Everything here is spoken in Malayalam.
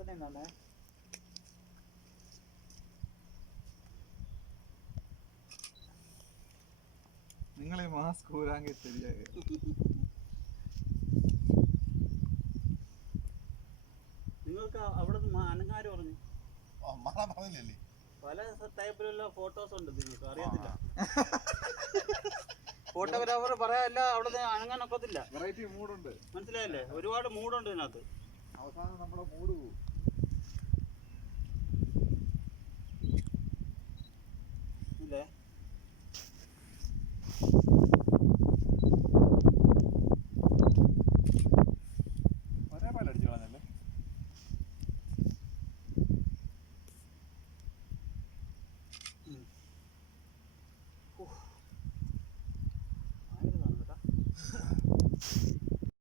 തന്നെ നിങ്ങളെ മാസ്ക് ഊരാങ്കി ശരിയായി. നിങ്ങൾക്ക് അവിടെ അനങ്ങാര് പറഞ്ഞു പറഞ്ഞില്ലേ പല ടൈപ്പിലുള്ള ഫോട്ടോസ് ഉണ്ട് നിങ്ങൾക്ക് അറിയത്തില്ല. ഫോട്ടോഗ്രാഫർ പറയാല്ല അവിടെ അനങ്ങാൻ ഒക്കത്തില്ല. വെറൈറ്റി മൂഡുണ്ട്, മനസ്സിലായില്ലേ? ഒരുപാട് മൂഡുണ്ട് ഇതിനകത്ത്. അവസാനം നമ്മുടെ മൂഡ് പോകും. ഇല്ലേ